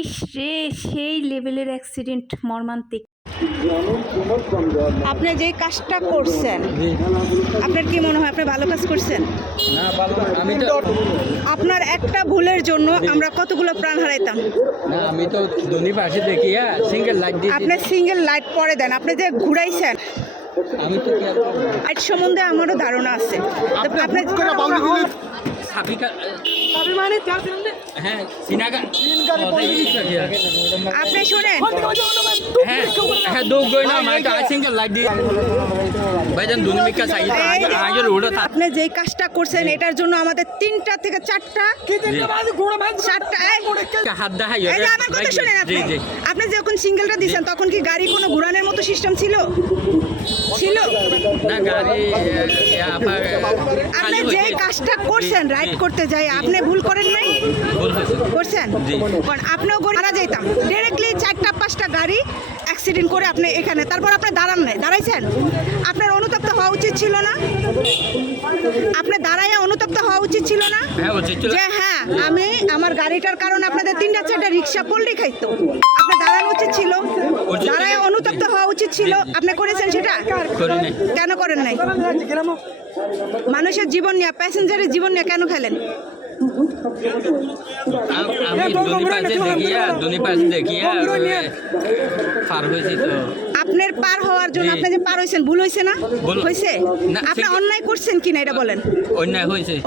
ইস রে, সেই লেভেলের অ্যাক্সিডেন্ট, মর্মান্তিক। আপনি যে কাজটা করছেন, আপনার কি মনে হয় আপনি ভালো কাজ করছেন? না ভালো আমি তো আপনার একটা ভুলের জন্য আমরা কতগুলো প্রাণ হারাইতাম। না আমি তো ধনী পাশে দেখিয়া সিঙ্গেল লাইট দিয়েছি। আপনি সিঙ্গেল লাইট পরে দেন, আপনি যে ঘুরাইছেন আমি তো লাইট সম্বন্ধে আমারও ধারণা আছে। আপনি সাবিকা হ্যাঁ সিনাগা আপনি শোনেন, হ্যাঁ হ্যাঁ দো গই না मैं का सिंगल लाइट दी ভাইজান দুনিয়া কা চাই আগে রোড আপনি যে কাজটা করছেন এটার জন্য আমাদের 3টা থেকে 4টা হাত দেখাই এই যে আমার কথা শুনেন। জি জি আপনি যখন সিঙ্গেলটা দিয়েছেন তখন কি গাড়ি কোনো ঘোরানোর মতো সিস্টেম ছিল? না গাড়ি আপনি যে কাজটা করছেন রাইড করতে যাই, আপনি ভুল করেন নাই? করছেন? কারণ আপনিও মারা যাইতাম ডাইরেক্টলি 4টা 5টা গাড়ি অ্যাক্সিডেন্ট করে আপনি এখানে, তারপর আপনি দাঁড়ান নাই, দাঁড়াইছেন। আপনার অনুতপ্ত হওয়া উচিত ছিল না? আপনি দাঁড়াইয়া অনুতপ্ত হওয়া উচিত ছিল না যে হ্যাঁ আমি আমার গাড়িটার কারণে আপনাদের 3টা 4টা রিক্সা পল্লি খাইতো? আপনি দাঁড়ানো উচিত ছিল, দাঁড়াইয়া অনুতপ্ত হওয়া উচিত ছিল। আপনি করেছেন সেটা? কেন করেন নাই? মানুষের জীবন নিয়ে, প্যাসেঞ্জারের জীবন নিয়ে কেন খেলেন? আপনার পার হওয়ার জন্য আপনি যে পার হয়েছেন, ভুল হয়েছে না? হয়েছে? আপনি অন্যায় করছেন কিনা এটা বলেন।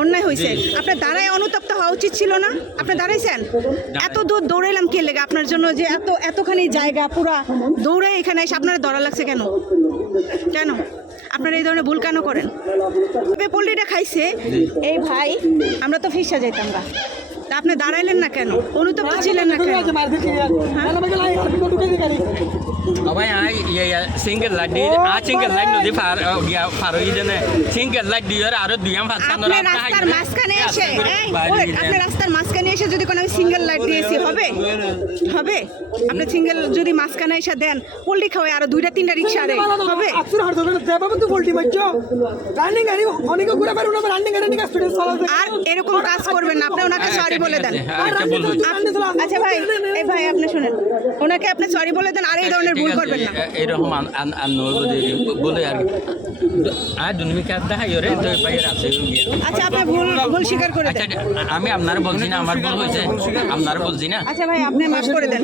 অন্যায় হয়েছে। আপনার দাঁড়ায় অনুতপ্ত হওয়া উচিত ছিল না? আপনি দাঁড়াইছেন। এত দূর দৌড়াইলাম কে লেগে আপনার জন্য, যে এতখানি জায়গা পুরা দৌড়ে এখানে এসে আপনার দৌড়া লাগছে কেন? কেন আপনারা এই ধরনের ভুল কেন করেন? পল্লিটা খাইছে এই ভাই, আমরা তো ফিসা যাইতাম না। তা আপনি দাঁড়াইলেন না কেন? অনুতপ্ত ছিলেন না কেন? সিঙ্গেল লাইট দিয়ে সিঙ্গেল লাইট নদী পার হয়ে যানে সিঙ্গেল লাইট দিয়ে আরো দুইয়াম আপনি রাস্তার মাঝখানে এসে আপনি রাস্তার মাঝখানে এসে যদি কোনো সিঙ্গেল লাইট দিয়েছি হবে? হবে? আপনি সিঙ্গেল যদি মাঝখানে এসে দেন, পল্লি খাওয়ায় আরো 2টা 3টা রিক্সা আরে হবে? আর এরকম কাজ করবেন না। আপনি ওনাকে সরি বলে দেন। আচ্ছা ভাই, এই ভাই আপনি শুনেন, ওনাকে আপনি সরি বলে দেন, আর এই ধরনের ভুল করবেন না। এরকম বলে আর দুনিয়া দেখাই রে তো বাইরে আছে। আচ্ছা আপনি ভুল স্বীকার করে দেন। আমি আপনার বলছি না আমার ভুল হয়েছে, আপনার বলছি না। আচ্ছা ভাই আপনি মাফ করে দেন।